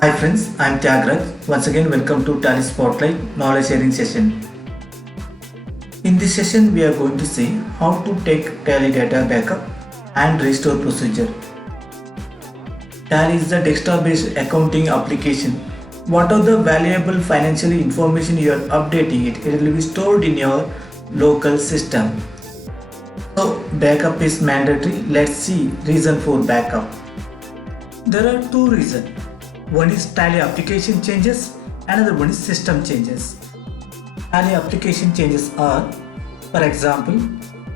Hi friends, I am Tyagraj. Once again, welcome to Tally Spotlight Knowledge Sharing Session. In this session, we are going to see how to take Tally data backup and restore procedure. Tally is the desktop-based accounting application. What are the valuable financial information you are updating it? It will be stored in your local system. So backup is mandatory. Let's see reason for backup. There are two reasons. One is Tally application changes, another one is system changes. Tally application changes are, for example,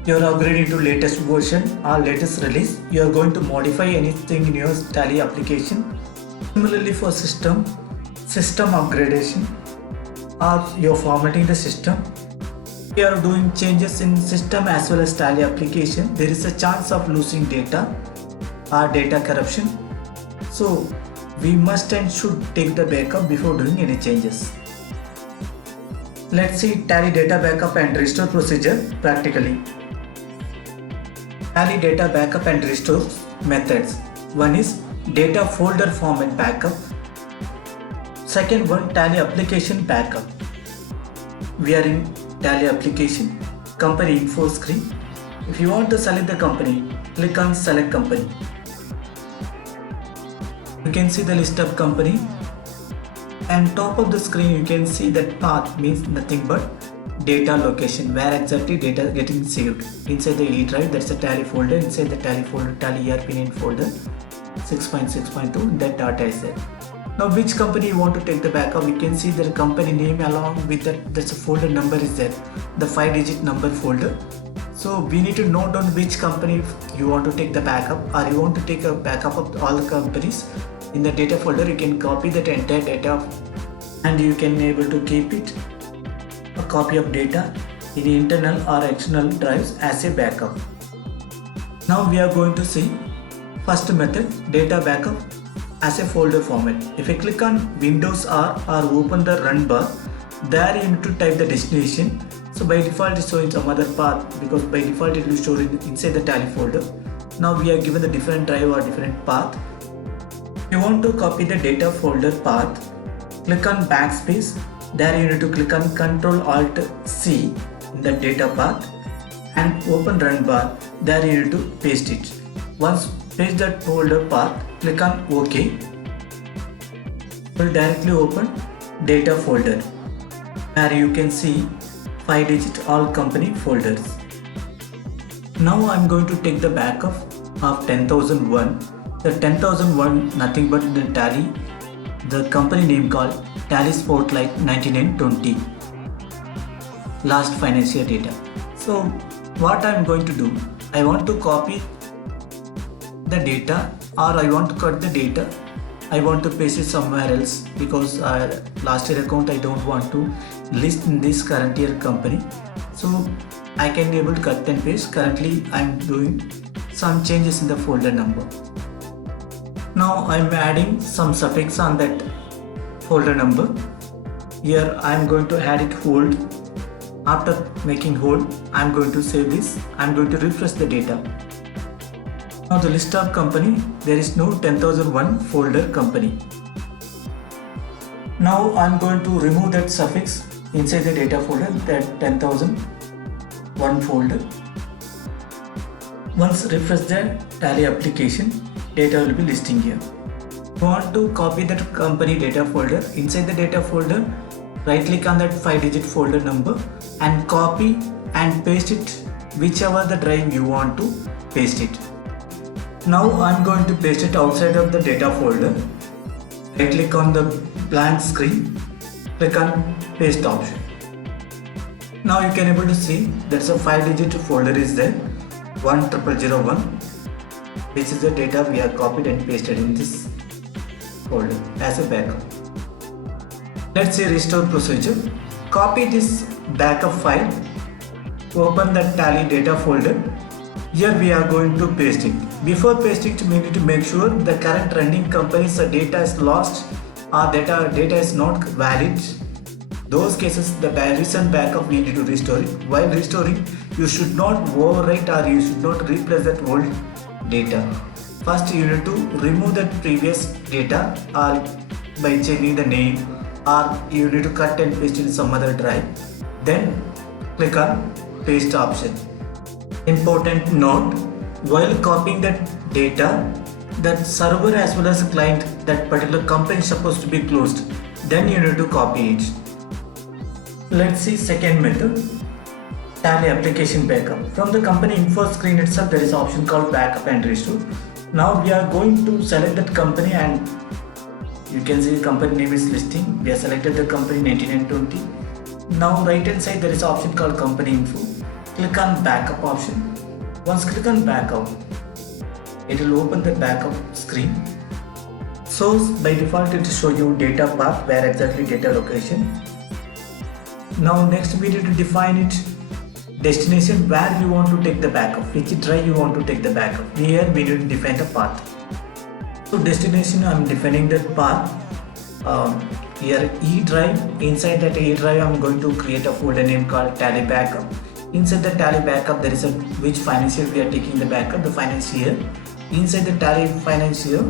you are upgrading to latest version or latest release, you are going to modify anything in your Tally application. Similarly for system upgradation, or you are formatting the system. We are doing changes in system as well as Tally application. There is a chance of losing data or data corruption. So we must and should take the backup before doing any changes. Let's see Tally data backup and restore procedure practically. Tally data backup and restore methods. One is data folder format backup. Second one, Tally application backup. We are in Tally application, company info screen. If you want to select the company, click on select company. You can see the list of company, and top of the screen you can see that path means nothing but data location, where exactly data getting saved. Inside the E drive, that's a Tally folder. Inside the Tally folder, Tally ERP9 folder 6.6.2, that data is there. Now which company you want to take the backup, you can see the company name along with that, that's a folder number is there, the 5-digit number folder. So we need to note down which company you want to take the backup, or you want to take a backup of all the companies. In the data folder, you can copy that entire data and you can able to keep it a copy of data in internal or external drives as a backup. Now we are going to see first method, data backup as a folder format. If I click on Windows R or open the run bar, there you need to type the destination. So by default it's showing some other path, because by default it will show inside the Tally folder. Now we are given the different drive or different path. If you want to copy the data folder path, click on backspace. There you need to click on Ctrl Alt C in the data path and open run bar. There you need to paste it. Once paste that folder path, click on OK. It will directly open data folder, where you can see 5-digit all company folders. Now I am going to take the backup of 10,001. The 10,001 nothing but the Tally, the company name called Tally Spotlight 9920, last financial data. So what I am going to do, I want to copy the data, or I want to cut the data. I want to paste it somewhere else, because last year account I don't want to list in this current year company. So I can be able to cut and paste. Currently I am doing some changes in the folder number. Now I am adding some suffix on that folder number. Here I am going to add it hold. After making hold, I am going to save this. I am going to refresh the data. Now the list of company, there is no 10,001 folder company. Now I am going to remove that suffix inside the data folder, that 10,001 folder. Once refresh the Tally application, data will be listing here. You want to copy that company data folder. Inside the data folder, right click on that 5-digit folder number and copy and paste it whichever the drive you want to paste it. Now I am going to paste it outside of the data folder. Right click on the blank screen, click on paste option. Now you can able to see there's a 5-digit folder is there, 10001, which is the data we have copied and pasted in this folder as a backup. Let's say restore procedure. Copy this backup file, open the Tally data folder. Here we are going to paste it. Before pasting it, we need to make sure the current running company's data is lost or data is not valid. Those cases, the recent backup we need to restore it. While restoring, you should not overwrite or you should not replace that old data. First you need to remove that previous data or by changing the name, or you need to cut and paste in some other drive. Then click on paste option. Important note, while copying that data, that server as well as client, that particular company is supposed to be closed, then you need to copy it. Let's see second method, Tally application backup. From the company info screen itself, there is an option called backup and restore. Now we are going to select that company, and you can see the company name is listing. We have selected the company 9920. Now right hand side there is an option called company info. Click on backup option. Once click on backup, it will open the backup screen. So by default it will show you data path, where exactly data location. Now next we need to define it, destination, where you want to take the backup, which drive you want to take the backup. Here we need to define the path. So destination, I am defining that path. Here E drive, inside that E drive I am going to create a folder name called Tally backup. Inside the Tally backup there is a which financial we are taking the backup, the finance year. Inside the Tally finance year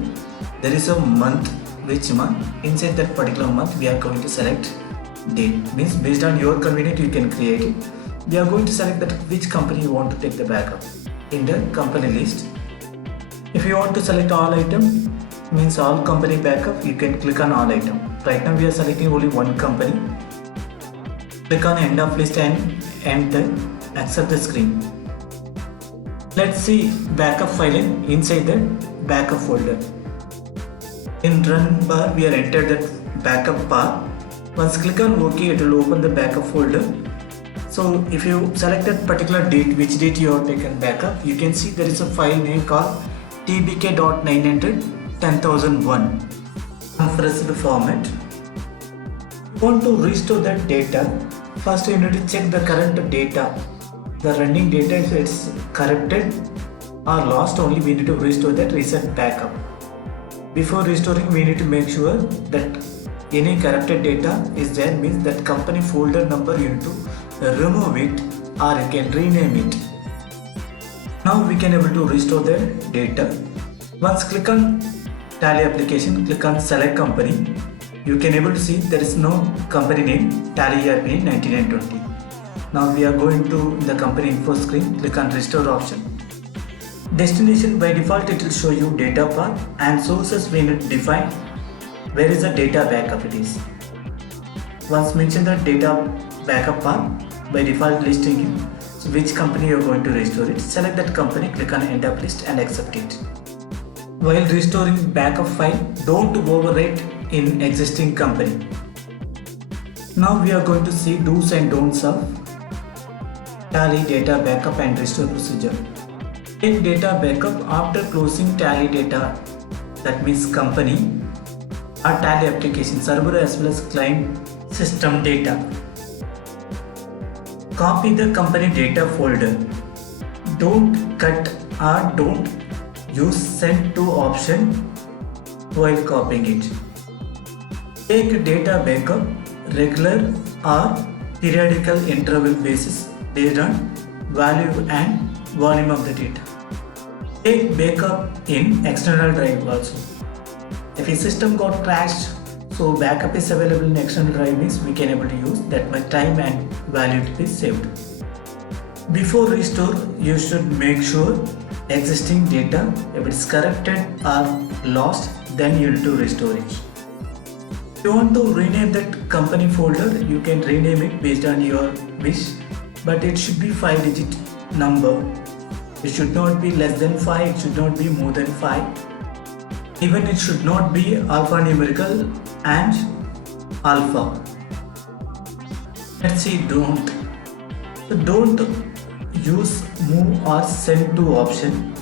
there is a month, which month. Inside that particular month we are going to select date, means based on your convenience you can create it. We are going to select that which company you want to take the backup in the company list. If you want to select all item, means all company backup, you can click on all item. Right now we are selecting only one company. Click on end of list and enter, accept the screen. Let's see backup file inside the backup folder. In run bar we are entered that backup path. Once click on OK, it will open the backup folder. So if you select that particular date, which date you have taken backup, you can see there is a file name called tbk.900.10,001. Compressed format. You want to restore that data. First you need to check the current data. The running data, if it's corrupted or lost, only we need to restore that reset backup. Before restoring we need to make sure that any corrupted data is there, means that company folder number you need to remove it, or you can rename it. Now we can able to restore the data. Once click on Tally application, click on select company. You can able to see there is no company name, Tally ERP 9920. Now we are going to the company info screen, click on restore option. Destination, by default it will show you data path, and sources we need to define where is the data backup it is. Once mention the data backup path, by default listing you, so which company you are going to restore it. Select that company, click on end of list and accept it. While restoring backup file, don't overwrite in existing company. Now we are going to see do's and don'ts of Tally data backup and restore procedure. Take data backup after closing Tally data, that means company or Tally application server as well as client system data. Copy the company data folder. Don't cut or don't use send to option while copying it. Take data backup regular or periodical interval basis based on value and volume of the data. Take backup in external drive also. If a system got crashed, so backup is available in external drive, means we can able to use that much time and value to be saved. Before restore, you should make sure existing data, if it is corrupted or lost, then you need to restore it. If you want to rename that company folder, you can rename it based on your wish, but it should be 5-digit number. It should not be less than 5, it should not be more than 5. Even it should not be alphanumerical and alpha. Let's see don't. So don't use move or send to option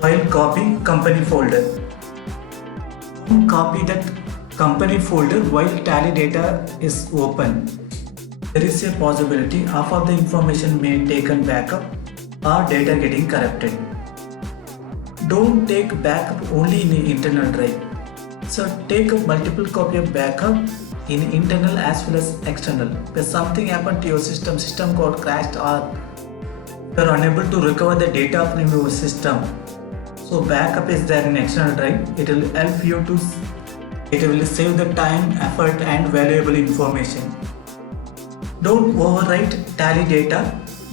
while copying company folder. Don't copy that company folder while Tally data is open. There is a possibility half of the information may taken backup or data getting corrupted. Don't take backup only in internal drive. So take a multiple copy of backup in internal as well as external. If something happened to your system got crashed, or you are unable to recover the data from your system, so backup is there in external drive. It will help you to It will save the time, effort and valuable information. Don't overwrite Tally data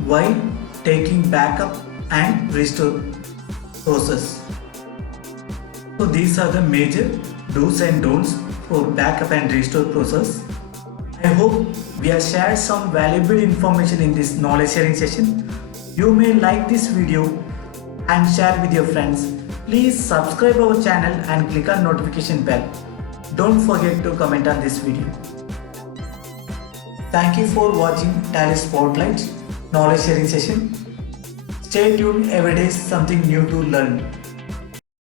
while taking backup and restore process. So these are the major do's and don'ts for backup and restore process. I hope we have shared some valuable information in this knowledge sharing session. You may like this video and share with your friends. Please subscribe our channel and click on notification bell. Don't forget to comment on this video. Thank you for watching Tally Spotlight knowledge sharing session. Stay tuned, every day something new to learn.